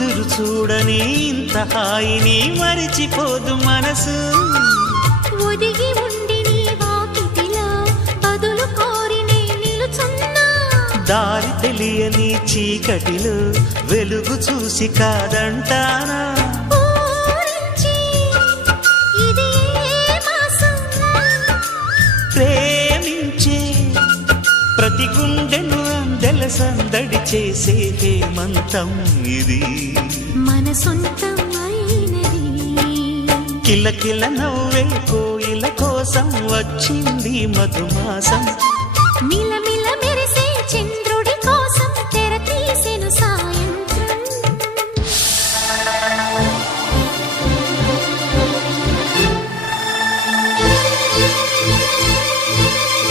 రోజు చూడని ఇంత హాయిని మరిచిపోదు మనసు. ఒదిగి ఉండి బదులు కోరి నే నిలుచున్నా. దారి తెలియని చీకటిలో వెలుగు చూసి కాదంటానా? ప్రేమించే ప్రతి గుండెను అందెల సందడి చేసే హేమంతం ఇది. మన సొంతం కిలకిల నవ్వే కోయిల కోసం వచ్చింది మధుమాసం.